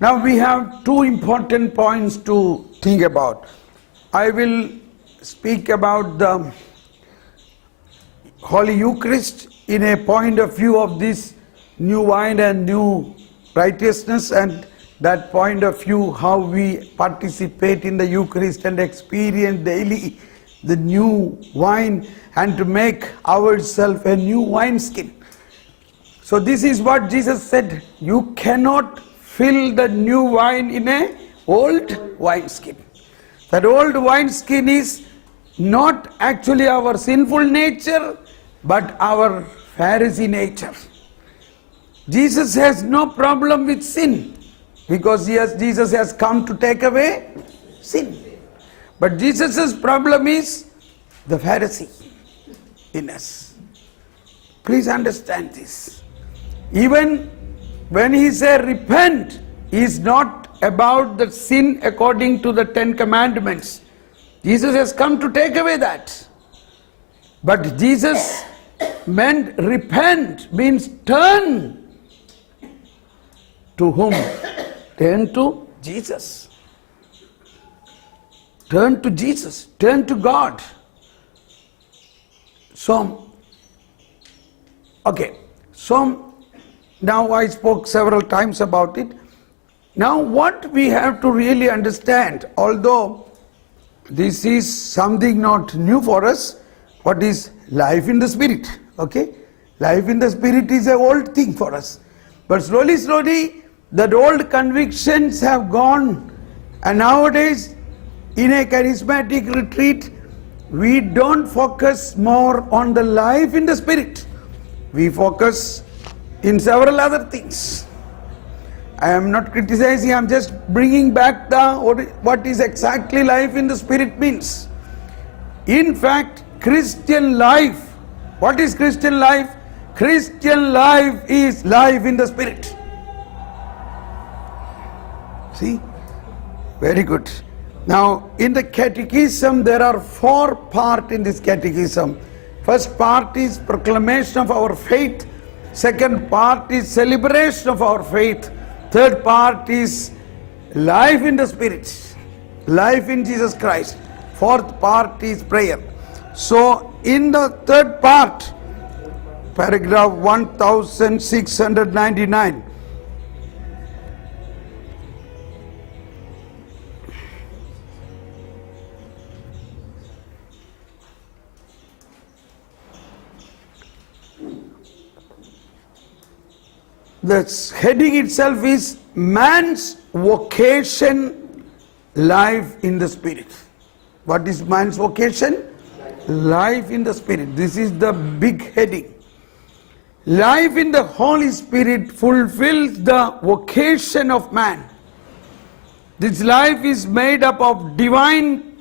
Now we have two important points to think about. I will speak about the Holy Eucharist in a point of view of this new wine and new righteousness, and that point of view how we participate in the Eucharist and experience daily the new wine and to make ourselves a new wineskin. So this is what Jesus said, you cannot fill the new wine in a old wineskin. That old wineskin is not actually our sinful nature, but our Pharisee nature. Jesus has no problem with sin, because Jesus has come to take away sin. But Jesus' problem is the Pharisee in us. Please understand this. Even when he says repent, he is not about the sin according to the 10 commandments. Jesus has come to take away that. But Jesus meant repent means turn. To whom? Turn to Jesus. Turn to Jesus. Turn to God. So now I spoke several times about it. Now what we have to really understand, although this is something not new for us, what is life in the Spirit, okay? Life in the Spirit is an old thing for us. But slowly, that old convictions have gone, and nowadays, in a charismatic retreat, we don't focus more on the life in the Spirit. We focus in several other things. I am not criticizing, I am just bringing back what is exactly life in the Spirit means. In fact, Christian life, what is Christian life? Christian life is life in the Spirit. See? Very good. Now, in the catechism, there are 4 parts in this catechism. First part is proclamation of our faith. Second part is celebration of our faith. Third part is life in the Spirit, life in Jesus Christ. Fourth part is prayer. So, in the third part, paragraph 1699, the heading itself is man's vocation, life in the Spirit. What is man's vocation? Life in the Spirit. This is the big heading. Life in the Holy Spirit fulfills the vocation of man. This life is made up of divine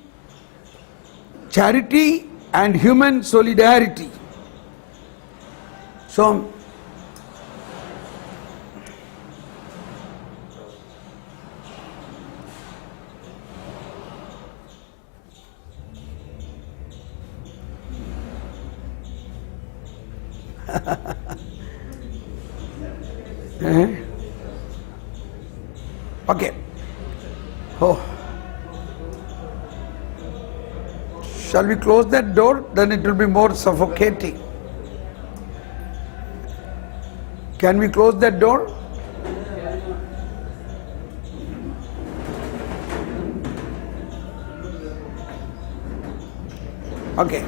charity and human solidarity. So, okay. Oh. Shall we close that door? Then it will be more suffocating. Can we close that door? Okay.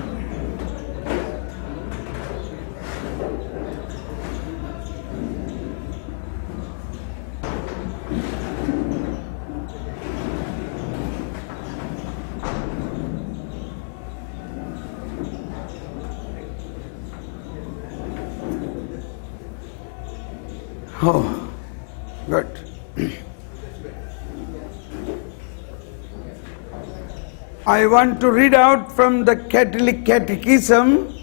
Oh, good. I want to read out from the Catholic Catechism.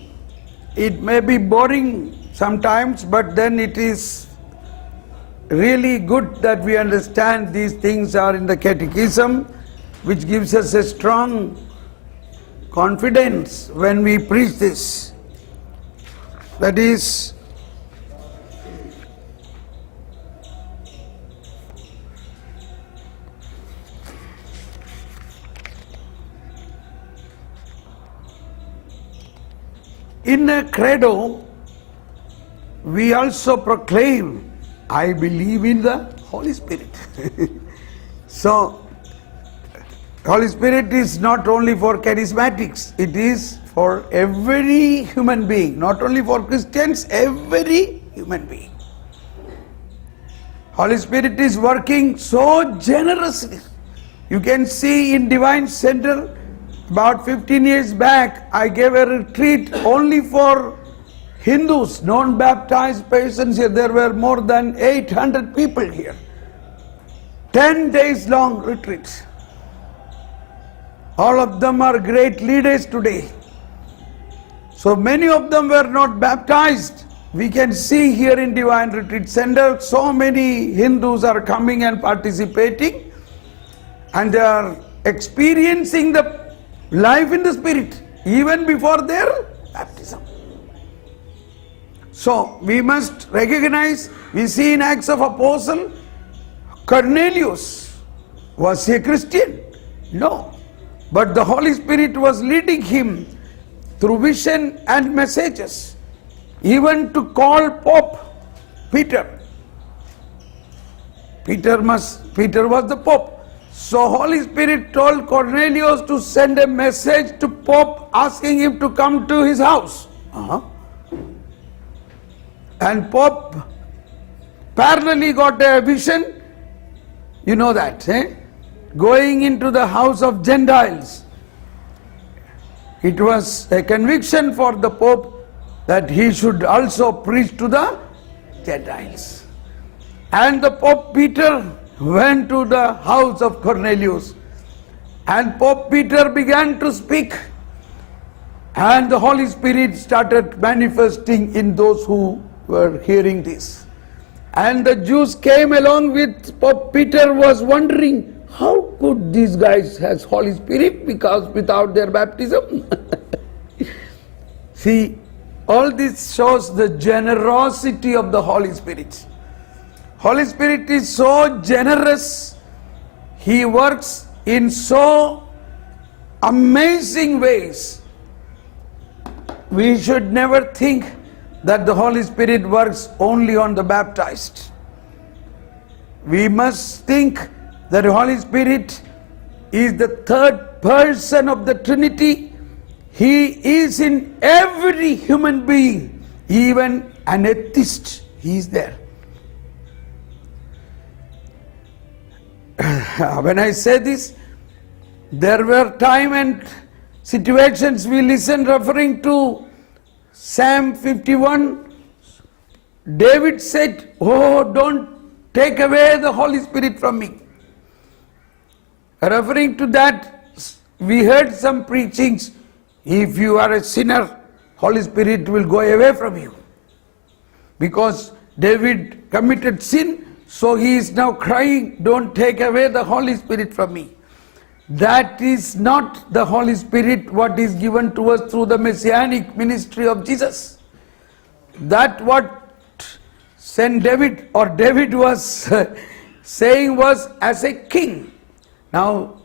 It may be boring sometimes, but then it is really good that we understand these things are in the Catechism, which gives us a strong confidence when we preach this. That is, in a credo, we also proclaim, I believe in the Holy Spirit. So, Holy Spirit is not only for charismatics, it is for every human being, not only for Christians, every human being. Holy Spirit is working so generously. You can see in Divine Center, about 15 years back, I gave a retreat only for Hindus, non-baptized persons here. There were more than 800 people here. 10 days long retreats. All of them are great leaders today. So many of them were not baptized. We can see here in Divine Retreat Center, so many Hindus are coming and participating, and they are experiencing the life in the Spirit even before their baptism. So we must recognize, we see in Acts of Apostle, Cornelius, was he a Christian? No. But the Holy Spirit was leading him through vision and messages, even to call Pope Peter. Peter was the Pope. So Holy Spirit told Cornelius to send a message to Pope asking him to come to his house. And Pope parallelly got a vision, you know that, going into the house of Gentiles. It was a conviction for the Pope that he should also preach to the Gentiles. And the Pope Peter went to the house of Cornelius, and Pope Peter began to speak, and the Holy Spirit started manifesting in those who were hearing this. And the Jews came along with Pope Peter, was wondering, how could these guys have Holy Spirit, because without their baptism? See, all this shows the generosity of the Holy Spirit. Holy Spirit is so generous. He works in so amazing ways. We should never think that the Holy Spirit works only on the baptized. We must think that the Holy Spirit is the third person of the Trinity. He is in every human being, even an atheist, he is there. When I say this, there were time and situations we listened referring to Psalm 51. David said, oh, don't take away the Holy Spirit from me. Referring to that, we heard some preachings, if you are a sinner, Holy Spirit will go away from you. Because David committed sin, so he is now crying, don't take away the Holy Spirit from me. That is not the Holy Spirit what is given to us through the messianic ministry of Jesus. That what Saint David, or David was saying was as a king. Now,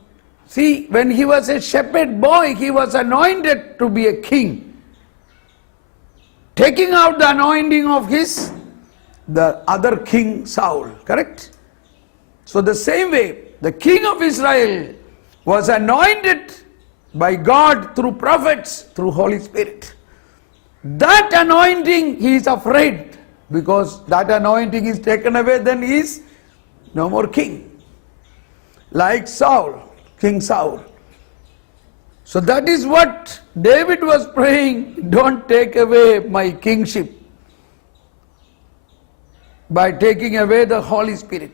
see, when he was a shepherd boy, he was anointed to be a king. Taking out the anointing of the other king Saul, correct? So the same way, the king of Israel was anointed by God through prophets, through Holy Spirit. That anointing, he is afraid, because that anointing is taken away, then he is no more king. Like Saul, King Saul. So that is what David was praying, don't take away my kingship by taking away the Holy Spirit.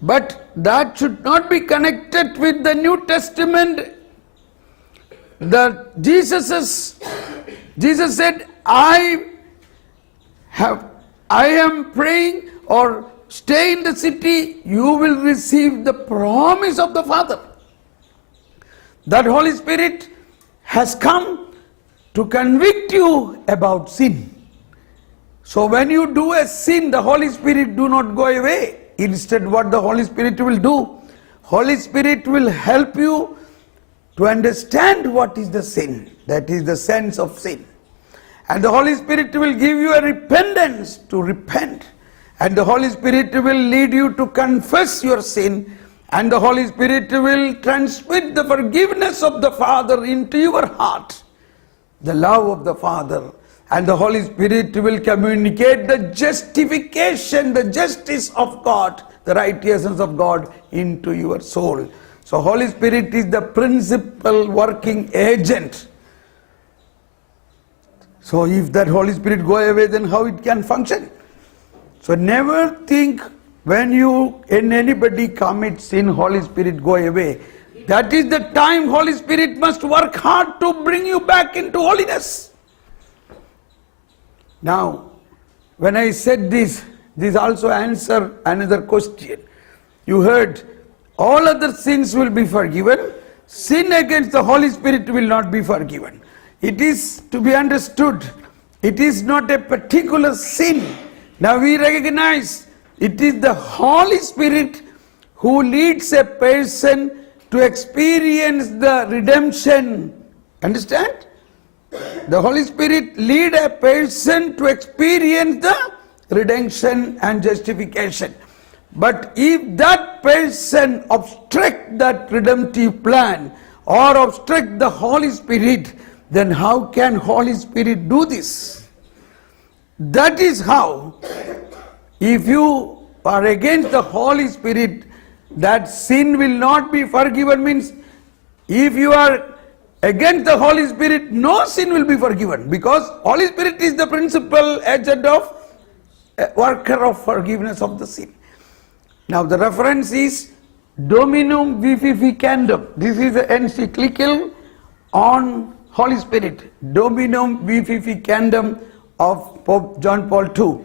But that should not be connected with the New Testament. Jesus said, I am praying, or stay in the city, you will receive the promise of the Father. That Holy Spirit has come to convict you about sin. So when you do a sin, the Holy Spirit do not go away. Instead, what the Holy Spirit will do, Holy Spirit will help you to understand what is the sin, that is the sense of sin. And the Holy Spirit will give you a repentance to repent. And the Holy Spirit will lead you to confess your sin. And the Holy Spirit will transmit the forgiveness of the Father into your heart. The love of the Father. And the Holy Spirit will communicate the justification, the justice of God, the righteousness of God into your soul. So Holy Spirit is the principal working agent. So if that Holy Spirit go away, then how it can function? So never think when anybody commits sin, Holy Spirit go away. That is the time Holy Spirit must work hard to bring you back into holiness. Now, when I said this also answer another question. You heard, all other sins will be forgiven. Sin against the Holy Spirit will not be forgiven. It is to be understood. It is not a particular sin. Now we recognize it is the Holy Spirit who leads a person to experience the redemption. Understand? The Holy Spirit lead a person to experience the redemption and justification. But if that person obstruct that redemptive plan or obstruct the Holy Spirit, then how can Holy Spirit do this? That is how, if you are against the Holy Spirit, that sin will not be forgiven. Means if you are against the Holy Spirit, no sin will be forgiven, because Holy Spirit is the principal agent of worker of forgiveness of the sin. Now the reference is Dominum Vivificandum. This is the encyclical on Holy Spirit, Dominum Vivificandum of Pope John Paul II.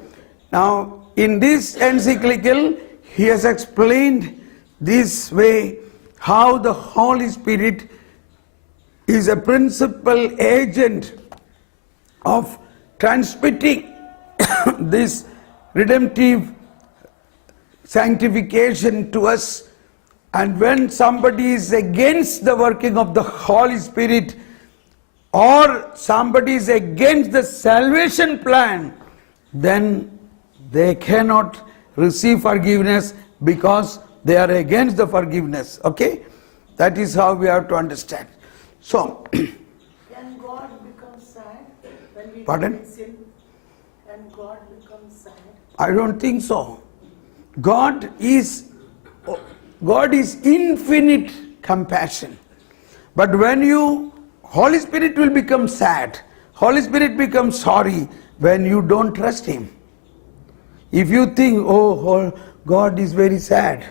Now in this encyclical he has explained this way how the Holy Spirit is a principal agent of transmitting this redemptive sanctification to us. And when somebody is against the working of the Holy Spirit, or somebody is against the salvation plan, then they cannot receive forgiveness because they are against the forgiveness. Okay? That is how we have to understand. So, can God become sad when we pardon? commit sin? Can God become sad? I don't think so. God is infinite compassion. But when Holy Spirit will become sad, Holy Spirit becomes sorry when you don't trust Him. If you think, oh, God is very sad,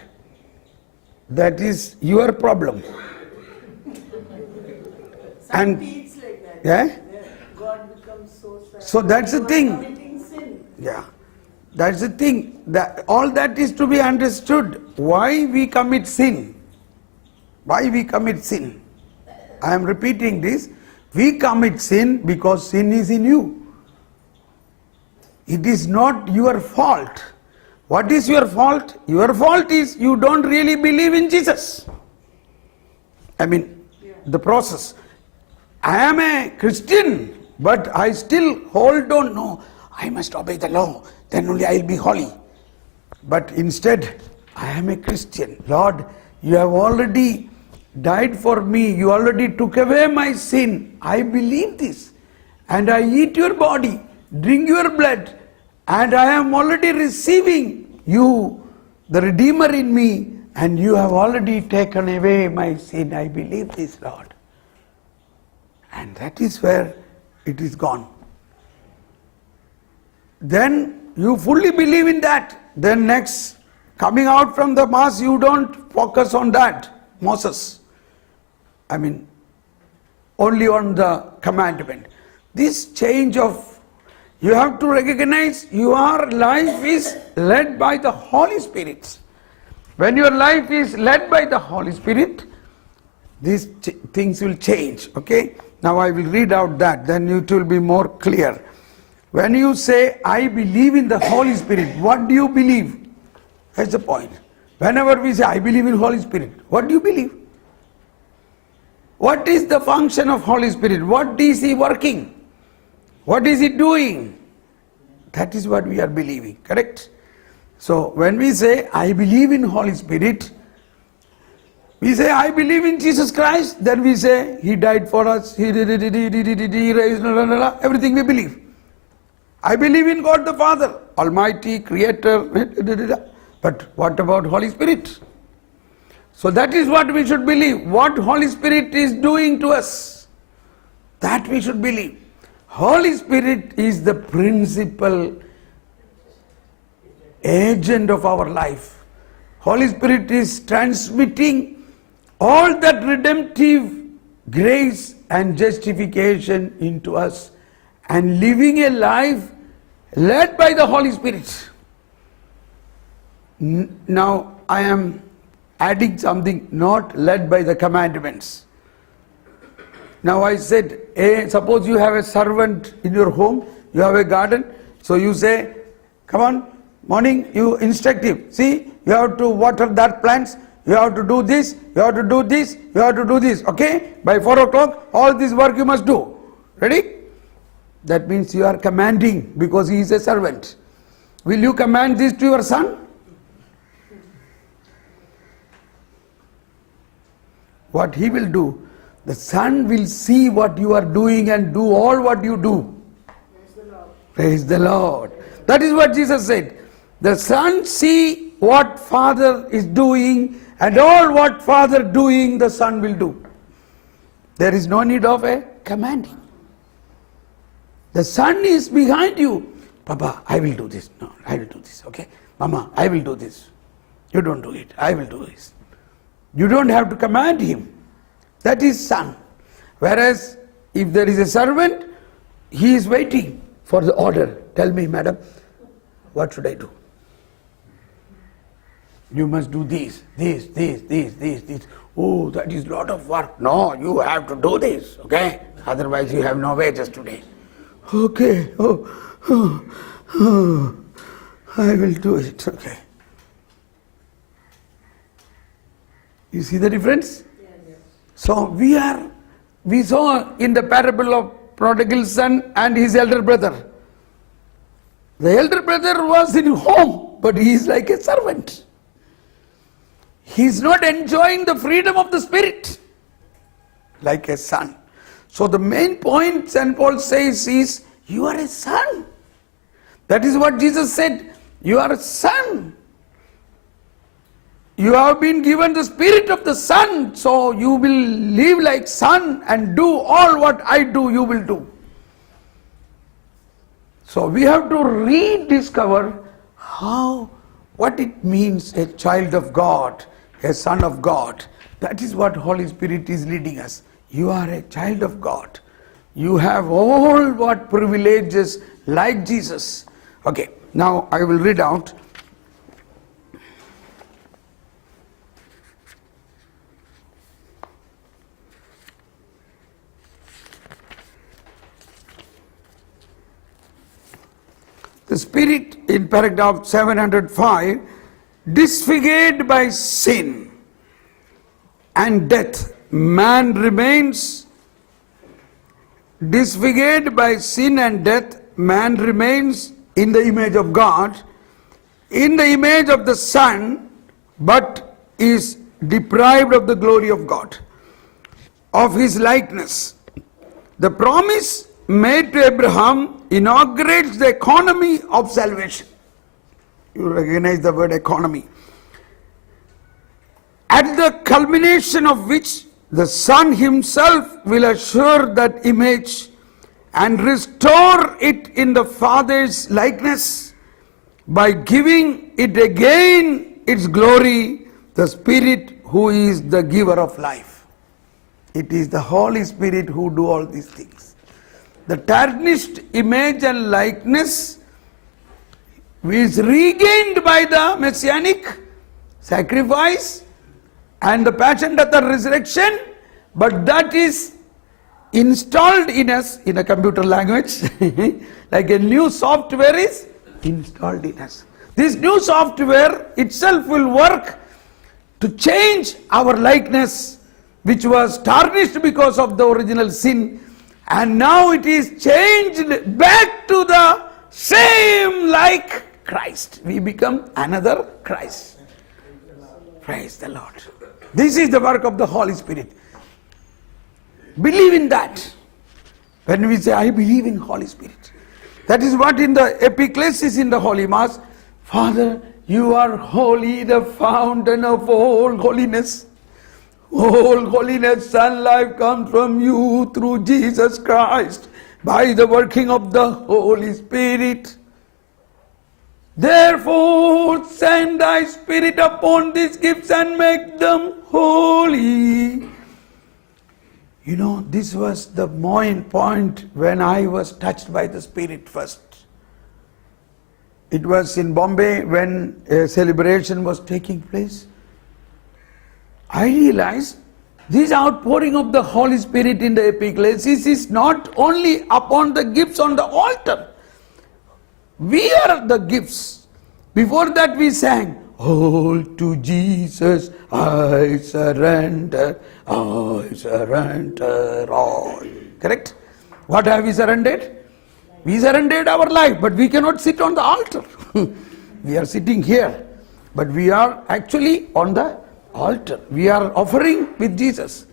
that is your problem. Some beats like that. Yeah? God becomes so sad. So that's the You are thing. committing sin. Yeah, that's the thing. All that is to be understood. Why we commit sin? Why we commit sin? I am repeating this. We commit sin because sin is in you. It is not your fault. What is your fault? Your fault is you don't really believe in Jesus. The process. I am a Christian, but I still hold on. No, I must obey the law, then only I will be holy. But instead, I am a Christian. Lord, you have already died for me. You already took away my sin. I believe this. And I eat your body, drink your blood, and I am already receiving you, the Redeemer in me, and you have already taken away my sin. I believe this, Lord. And that is where it is gone. Then you fully believe in that. Then next, coming out from the Mass, you don't focus on that, Moses. Only on the commandment. This change you have to recognize your life is led by the Holy Spirit. When your life is led by the Holy Spirit, these things will change. Okay? Now I will read out that, then it will be more clear. When you say, I believe in the Holy Spirit, what do you believe? That's the point. Whenever we say, I believe in Holy Spirit, what do you believe? What is the function of Holy Spirit? What is He working? What is it doing? That is what we are believing, correct? So when we say, I believe in Holy Spirit, we say, I believe in Jesus Christ, then we say, He died for us, He raised, everything we believe. I believe in God the Father, Almighty, Creator, but what about Holy Spirit? So that is what we should believe. What Holy Spirit is doing to us, that we should believe. Holy Spirit is the principal agent of our life. Holy Spirit is transmitting all that redemptive grace and justification into us and living a life led by the Holy Spirit. Now I am adding something, not led by the commandments. Now I said, suppose you have a servant in your home, you have a garden, so you say, come on, morning, you instruct him. See, you have to water that plants, you have to do this, you have to do this, you have to do this, okay? By 4 o'clock, all this work you must do. Ready? That means you are commanding because he is a servant. Will you command this to your son? What he will do, the son will see what you are doing and do all what you do. Praise the Lord. Praise the Lord. That is what Jesus said. The son see what father is doing and all what father doing the son will do. There is no need of a commanding. The son is behind you. Papa, I will do this. No, I will do this. Okay. Mama, I will do this. You don't do it. I will do this. You don't have to command him. That is son. Whereas if there is a servant, he is waiting for the order. Tell me, madam, what should I do? You must do this. Oh, that is a lot of work. No, you have to do this, okay? Otherwise you have no wages today. Okay, I will do it, okay. You see the difference? So we saw in the parable of prodigal son and his elder brother. The elder brother was in home, but he is like a servant. He is not enjoying the freedom of the Spirit like a son. So the main point St. Paul says is, you are a son. That is what Jesus said. You are a son. You have been given the spirit of the Son, so you will live like Son and do all what I do, you will do. So we have to rediscover what it means a child of God, a son of God. That is what Holy Spirit is leading us. You are a child of God. You have all what privileges like Jesus. Okay, now I will read out. The Spirit in paragraph 705, disfigured by sin and death, man remains disfigured by sin and death, man remains in the image of God, in the image of the Son, but is deprived of the glory of God, of his likeness. The promise made to Abraham inaugurates the economy of salvation. You recognize the word economy. At the culmination of which the Son himself will assure that image and restore it in the Father's likeness by giving it again its glory, the Spirit who is the giver of life. It is the Holy Spirit who do all these things. The tarnished image and likeness is regained by the messianic sacrifice and the passion, death and resurrection, but that is installed in us in a computer language like a new software is installed in us. This new software itself will work to change our likeness, which was tarnished because of the original sin, And now it is changed back to the same like Christ. We become another Christ. Praise the Lord. This is the work of the Holy Spirit. Believe in that. When we say, I believe in Holy Spirit. That is what in the epiclesis in the Holy Mass, Father, you are holy, the fountain of all holiness. All holiness and life come from you through Jesus Christ by the working of the Holy Spirit. Therefore, send thy Spirit upon these gifts and make them holy. You know, this was the main point when I was touched by the Spirit first. It was in Bombay when a celebration was taking place. I realized this outpouring of the Holy Spirit in the epiclesis is not only upon the gifts on the altar. We are the gifts. Before that we sang, all to Jesus I surrender all. Correct? What have we surrendered? We surrendered our life, but we cannot sit on the altar. We are sitting here, but we are actually on the altar. We are offering with Jesus.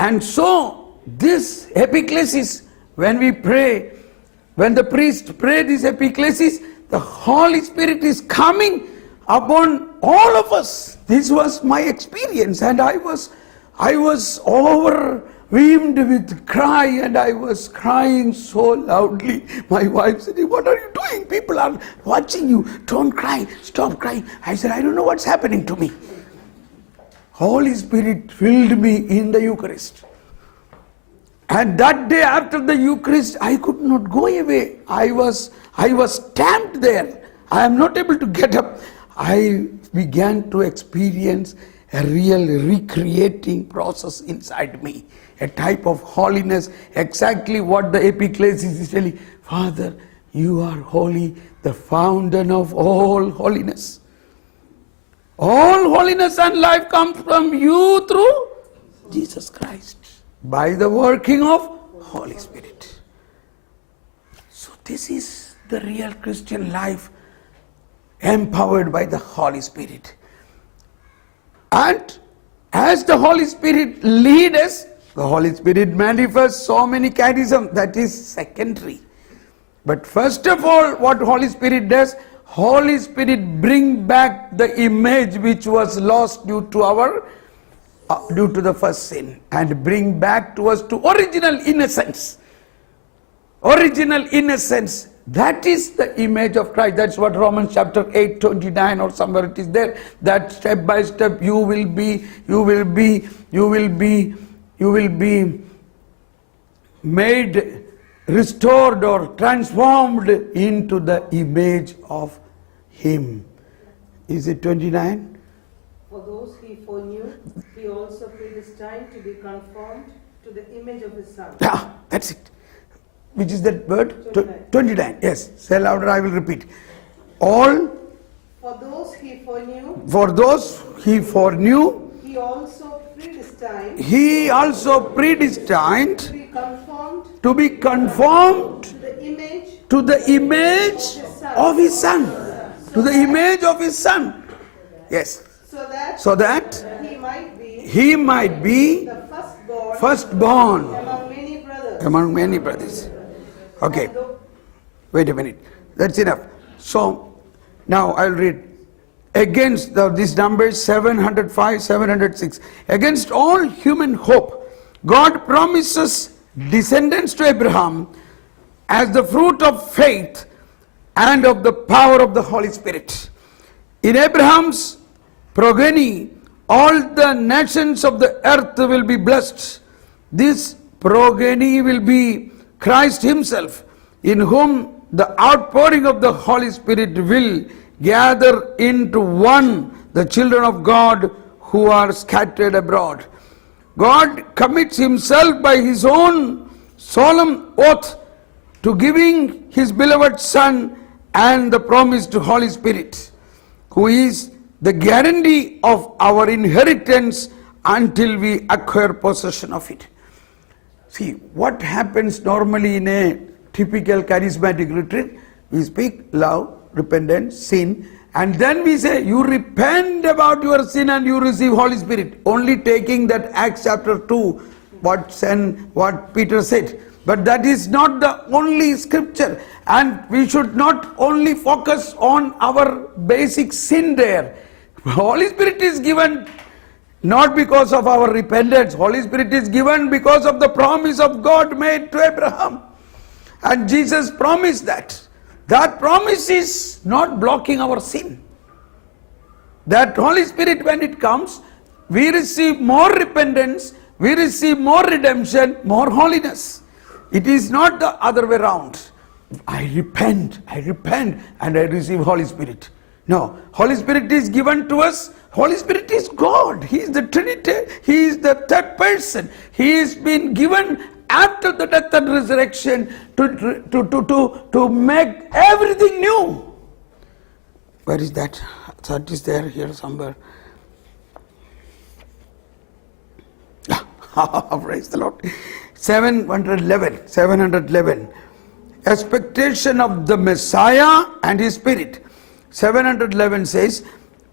And so this epiclesis, when we pray, when the priest pray this epiclesis, the Holy Spirit is coming upon all of us. This was my experience, and I was overwhelmed with cry, and I was crying so loudly. My wife said, what are you doing? People are watching you. Don't cry. Stop crying. I said, I don't know what's happening to me. Holy Spirit filled me in the Eucharist. And that day after the Eucharist, I could not go away. I was stamped there. I am not able to get up. I began to experience a real recreating process inside me. A type of holiness, exactly what the epiclesis is telling. Father, you are holy, the fountain of all holiness. All holiness and life comes from you through Jesus Christ, by the working of Holy Spirit. So this is the real Christian life, empowered by the Holy Spirit. And as the Holy Spirit leads us, the Holy Spirit manifests so many charisms, that is secondary. But first of all, what Holy Spirit does, Holy Spirit bring back the image which was lost due to the first sin, and bring back to us to original innocence. Original innocence. That is the image of Christ. That's what Romans chapter 8:29 or somewhere it is there. That step by step you will be made, restored or transformed into the image of Him. Is it 29? For those He foreknew, He also predestined to be conformed to the image of His Son. Yeah, that's it. Which is that word? 29. 29. Yes. Say louder, I will repeat. All. For those He foreknew, For those He foreknew, He also predestined to be conformed to the image of His Son. To the image of His Son. Yes. so that He might be the firstborn among many brothers. Okay. Wait a minute. That's enough. So now I'll read. Against these numbers 705, 706. Against all human hope, God promises descendants to Abraham as the fruit of faith and of the power of the Holy Spirit. In Abraham's progeny, all the nations of the earth will be blessed. This progeny will be Christ Himself, in whom the outpouring of the Holy Spirit will gather into one the children of God who are scattered abroad. God commits Himself by His own solemn oath to giving His beloved Son and the promised Holy Spirit, who is the guarantee of our inheritance until we acquire possession of it. See, what happens normally in a typical charismatic retreat? We speak love, repentance, sin, and then we say, you repent about your sin and you receive Holy Spirit. Only taking that Acts chapter 2, what Peter said. But that is not the only scripture. And we should not only focus on our basic sin there. Holy Spirit is given not because of our repentance. Holy Spirit is given because of the promise of God made to Abraham. And Jesus promised that. That promise is not blocking our sin. That Holy Spirit, when it comes, we receive more repentance, we receive more redemption, more holiness. It is not the other way around. I repent, and I receive Holy Spirit. No, Holy Spirit is given to us. Holy Spirit is God. He is the Trinity. He is the third person. He has been given after the death and resurrection to make everything new. Where is that? That is there here somewhere. Praise the Lord. 711. Expectation of the Messiah and His Spirit. 711 says,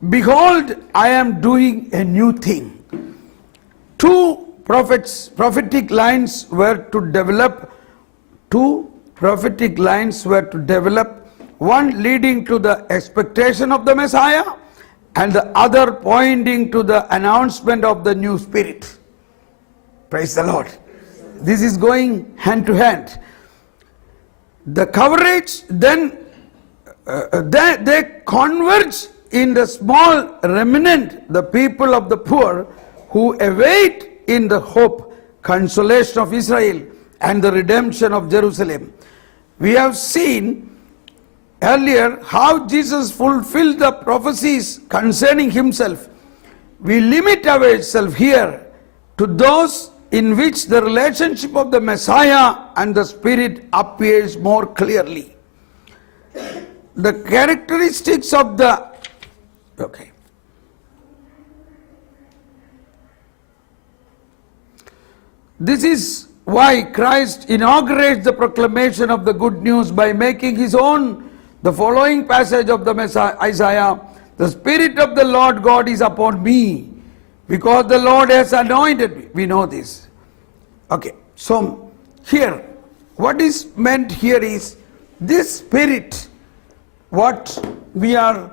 behold, I am doing a new thing. Two prophetic lines were to develop. One leading to the expectation of the Messiah, and the other pointing to the announcement of the new Spirit. Praise the Lord. This is going hand to hand. The coverage then they converge in the small remnant, the people of the poor, who await in the hope, consolation of Israel and the redemption of Jerusalem. We have seen earlier how Jesus fulfilled the prophecies concerning Himself. We limit ourselves here to those in which the relationship of the Messiah and the Spirit appears more clearly. The characteristics of the... Okay. This is why Christ inaugurates the proclamation of the good news by making His own the following passage of the Messiah, Isaiah. The Spirit of the Lord God is upon me, because the Lord has anointed me. We know this. Okay, so here, what is meant here is this Spirit, what we are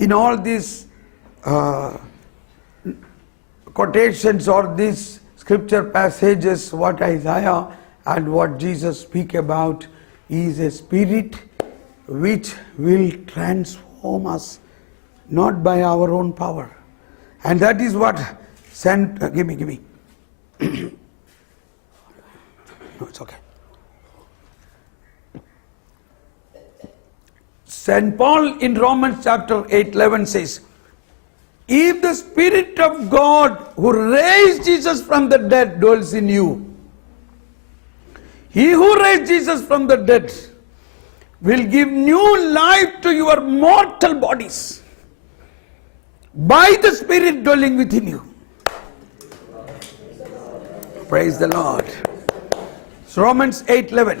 in all these quotations or these scripture passages, what Isaiah and what Jesus speak about is a Spirit which will transform us, not by our own power. And that is what give me. No, it's okay. St. Paul in Romans chapter 8:11 says, if the Spirit of God who raised Jesus from the dead dwells in you, He who raised Jesus from the dead will give new life to your mortal bodies by the Spirit dwelling within you. Praise the Lord. So Romans 8:11.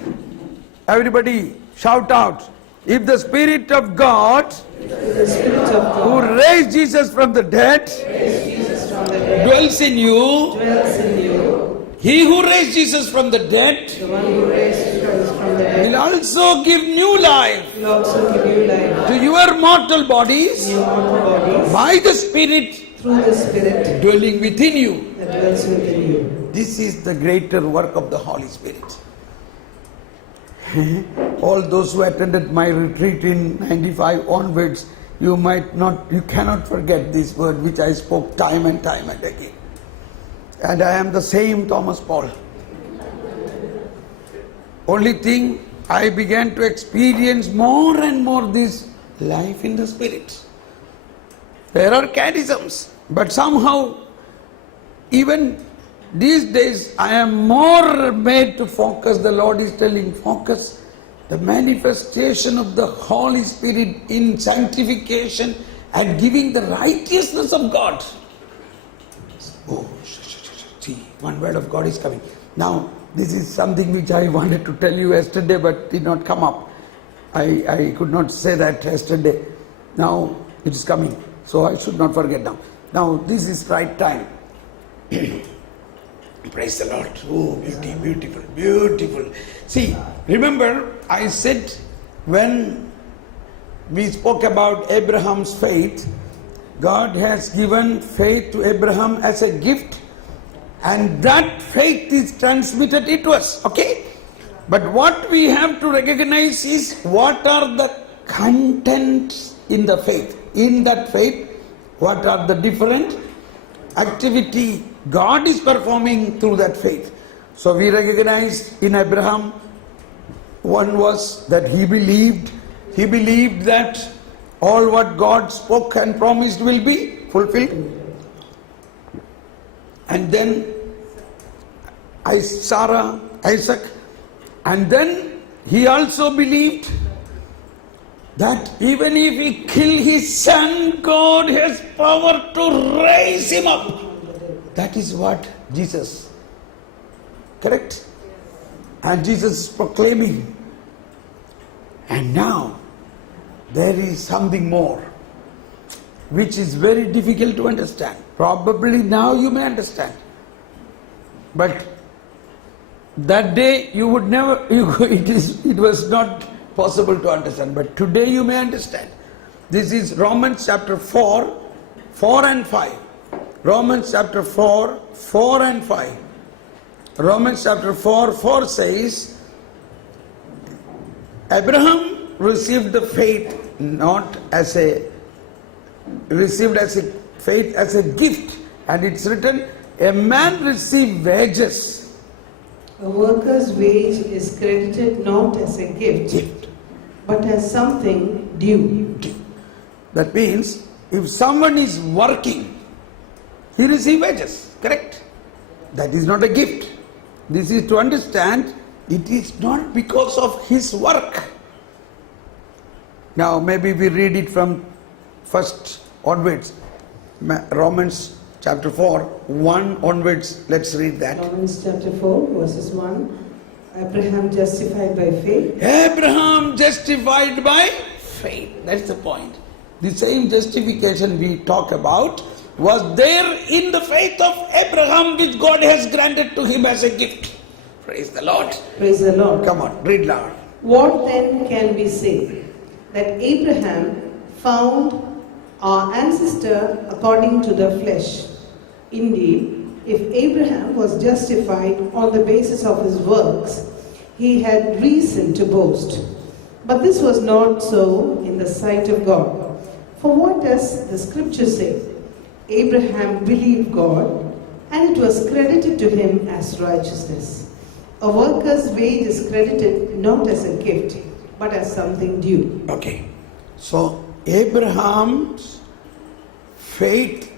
Everybody shout out. If the Spirit of God, who raised Jesus from the dead, dwells in you, He who raised Jesus from the dead will also give new life to your mortal bodies by the Spirit dwelling within you. This is the greater work of the Holy Spirit. All those who attended my retreat in 95 onwards, you cannot forget this word which I spoke time and again. And I am the same Thomas Paul. Only thing, I began to experience more and more this life in the Spirit. There are catechisms, but somehow, even these days, I am more made to focus. The Lord is telling, focus the manifestation of the Holy Spirit in sanctification and giving the righteousness of God. Oh, see, one word of God is coming. Now, This is something which I wanted to tell you yesterday but did not come up. I could not say that yesterday. Now it is coming, so I should not forget now. Now this is right time. Praise the Lord. Oh, beauty, beautiful, beautiful. See, remember I said when we spoke about Abraham's faith, God has given faith to Abraham as a gift, and that faith is transmitted to us, okay? But what we have to recognize is what are the contents in the faith. In that faith, what are the different activity God is performing through that faith. So we recognize in Abraham, one was that he believed that all what God spoke and promised will be fulfilled. And then Sarah, Isaac, and then he also believed that even if he kill his son, God has power to raise him up. That is what Jesus, correct? And Jesus is proclaiming. And now there is something more which is very difficult to understand. Probably now you may understand, but that day you would never, it was not possible to understand, but today you may understand. This is Romans chapter 4, 4 and 5. Romans chapter 4, 4 and 5. Romans chapter 4, 4 says, Abraham received the faith not as a, received as a faith as a gift, and it's written, a man received wages. A worker's wage is credited not as a gift, but as something due. That means, if someone is working, he receives wages, correct? That is not a gift. This is to understand, it is not because of his work. Now maybe we read it from first onwards. Romans chapter 4, 1 onwards, let's read that. Romans chapter 4, verses 1. Abraham justified by faith. Abraham justified by faith. That's the point. The same justification we talk about was there in the faith of Abraham, which God has granted to him as a gift. Praise the Lord. Praise the Lord. Come on, read loud. What then can we say? That Abraham found our ancestor according to the flesh. Indeed, if Abraham was justified on the basis of his works, he had reason to boast. But this was not so in the sight of God. For what does the scripture say? Abraham believed God, and it was credited to him as righteousness. A worker's wage is credited not as a gift, but as something due. Okay. So Abraham's faith,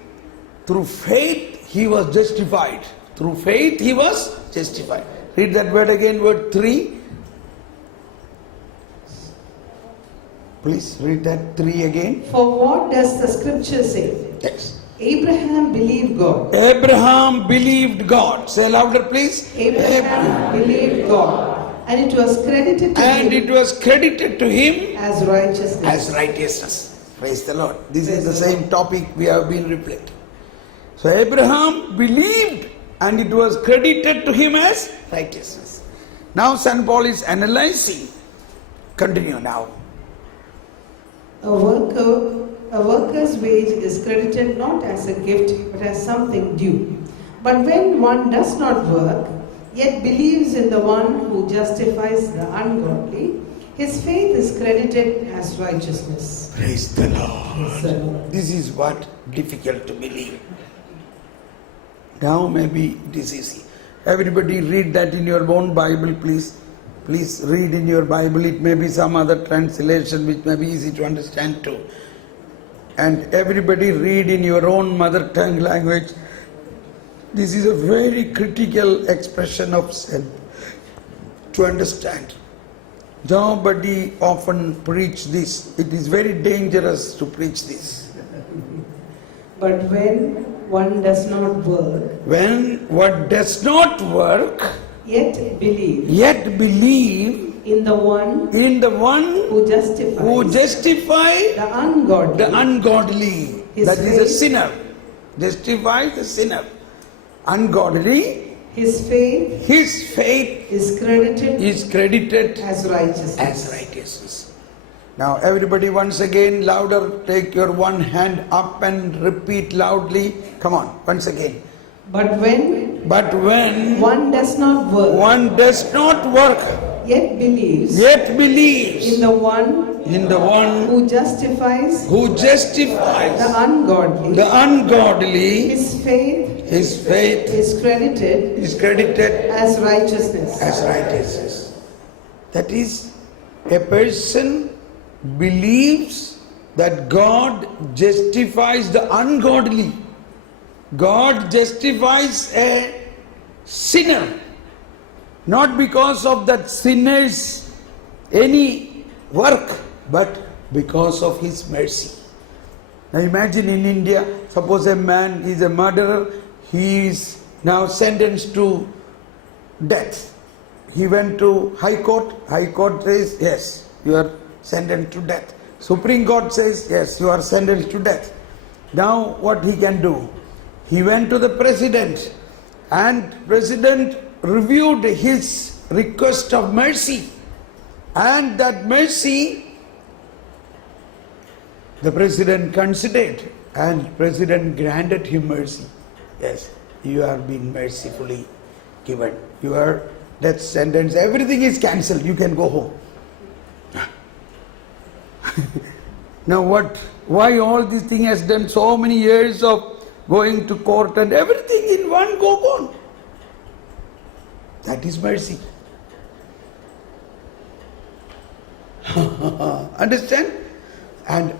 through faith he was justified. Through faith he was justified. Read that word again, word 3. Please read that 3 again. For what does the scripture say? Yes. Abraham believed God. Abraham believed God. Say louder, please. Abraham believed God, and it was credited to And him it was credited to him as righteousness. as righteousness. Praise the Lord. This is the same topic we have been reflecting. So Abraham believed, and it was credited to him as righteousness. Now St. Paul is analyzing. Continue now. A worker's wage is credited not as a gift, but as something due. But when one does not work, yet believes in the one who justifies the ungodly, his faith is credited as righteousness. Praise the Lord. Yes, sir. This is what difficult to believe. Now maybe it is easy. Everybody read that in your own Bible, please. Please read in your Bible. It may be some other translation which may be easy to understand too. And everybody read in your own mother tongue language. This is a very critical expression of sin to understand. Nobody often preach this. It is very dangerous to preach this. But when one does not work, When what does not work, yet believe Yet believe in the one in the one who justifies who justifies the ungodly. the ungodly. His That is a faith- sinner. Justifies the sinner. Ungodly, His faith his faith is credited is credited as righteousness. as righteousness. Now, everybody, once again, louder, take your one hand up and repeat loudly. Come on, once again. But when But when one does not work, one does not work, yet believes yet believes in the one in the one who justifies who justifies the ungodly, the ungodly, his faith his faith is credited is credited as righteousness. as righteousness. That is, a person believes that God justifies the ungodly. God justifies a sinner, not because of that sinner's any work, but because of his mercy. Now imagine in India, suppose a man is a murderer, he is now sentenced to death. He went to High Court says, yes, you are sentenced to death. Supreme Court says, yes, you are sentenced to death. Now what he can do? He went to the President, and President reviewed his request of mercy, and that mercy the President considered, and President granted him mercy. Yes, you are being mercifully given. Your death sentence, everything is cancelled. You can go home. Now what? Why all this thing has done so many years of going to court and everything in one go gone? That is mercy. Understand? And